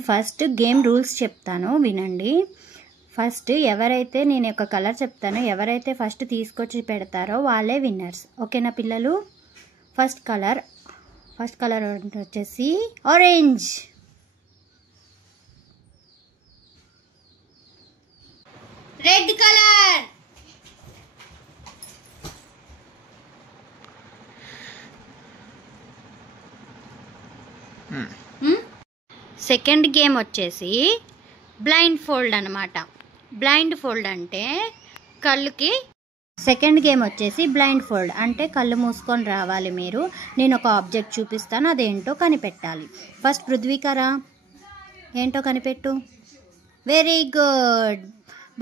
నేను first game rules చెప్తాను, వినండి. ఫస్ట్ ఎవరైతే నేను ఒక కలర్ చెప్తానో ఎవరైతే ఫస్ట్ తీసుకొచ్చి పెడతారో వాళ్ళే విన్నర్స్. ఓకేనా పిల్లలు? ఫస్ట్ కలర్ వచ్చేసి orange. Red colour. Second game వచ్చేసి బ్లైండ్ ఫోల్డ్ అనమాట. బ్లైండ్ ఫోల్డ్ అంటే కళ్ళుకి, సెకండ్ గేమ్ వచ్చేసి బ్లైండ్ ఫోల్డ్ అంటే కళ్ళు మూసుకొని రావాలి మీరు. నేను ఒక ఆబ్జెక్ట్ చూపిస్తాను, అదేంటో కనిపెట్టాలి. ఫస్ట్ పృథ్వీకరా, ఏంటో కనిపెట్టు. వెరీ గుడ్,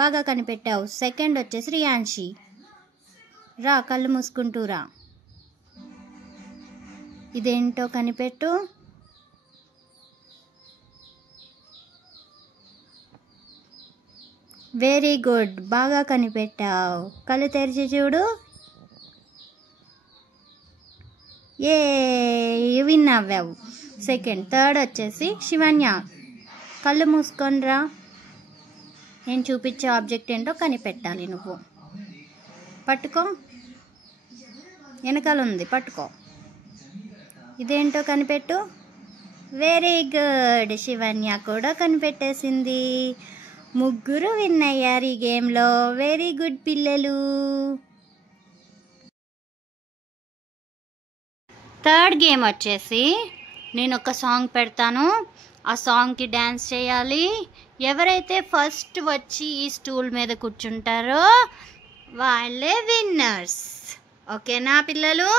బాగా కనిపెట్టావు. సెకండ్ వచ్చేసి రియాన్షి, రా కళ్ళు మూసుకుంటూ రా, ఇదేంటో కనిపెట్టు. వెరీ గుడ్, బాగా కనిపెట్టావు. కళ్ళు తెరిచి చూడు. ఏ విన్ అవ్వావు. సెకండ్. థర్డ్ వచ్చేసి శివన్య, కళ్ళు మూసుకొని రా, నేను చూపించే ఆబ్జెక్ట్ ఏంటో కనిపెట్టాలి. నువ్వు పట్టుకో, వెనకాల ఉంది, పట్టుకో, ఇదేంటో కనిపెట్టు. వెరీ గుడ్, శివన్య కూడా కనిపెట్టేసింది. ముగ్గురు విన్ అయ్యారు ఈ గేమ్లో. వెరీ గుడ్ పిల్లలు. థర్డ్ గేమ్ వచ్చేసి నేను ఒక సాంగ్ పెడతాను, ఆ సాంగ్కి డ్యాన్స్ చేయాలి. ఎవరైతే ఫస్ట్ వచ్చి ఈ స్టూల్ మీద కూర్చుంటారో వాళ్ళే విన్నర్స్. ఓకేనా పిల్లలు?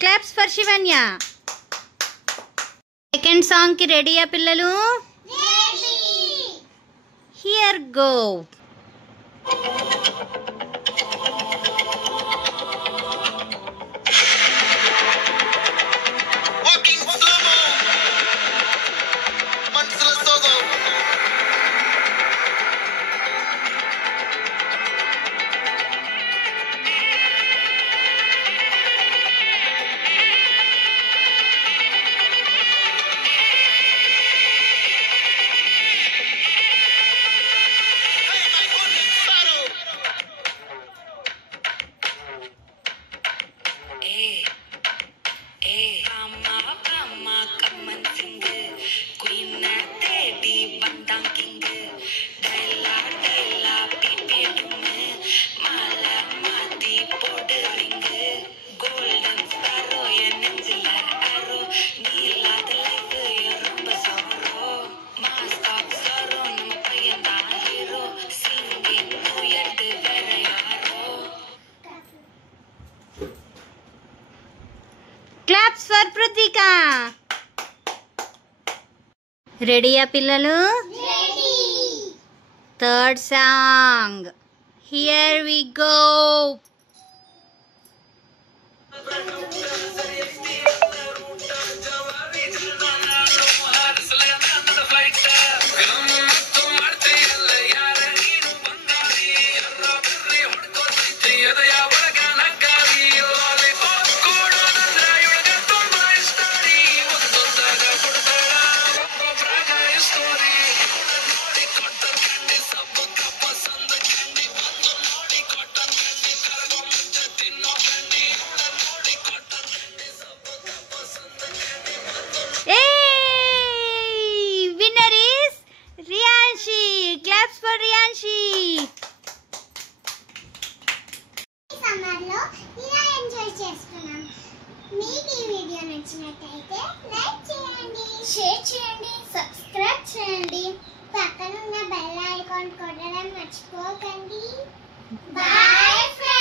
Claps for Shivanya. Second song కి రెడీయా పిల్లలు? Here go. Claps for Prithvika. రెడీయా పిల్లలు? Third song, here we go. నచ్చినట్లయితే లైక్ చేయండి, షేర్ చేయండి, సబ్స్క్రైబ్ చేయండి, పక్కన ఉన్న బెల్ ఐకాన్ కొట్టడం మర్చిపోకండి. Bye friends.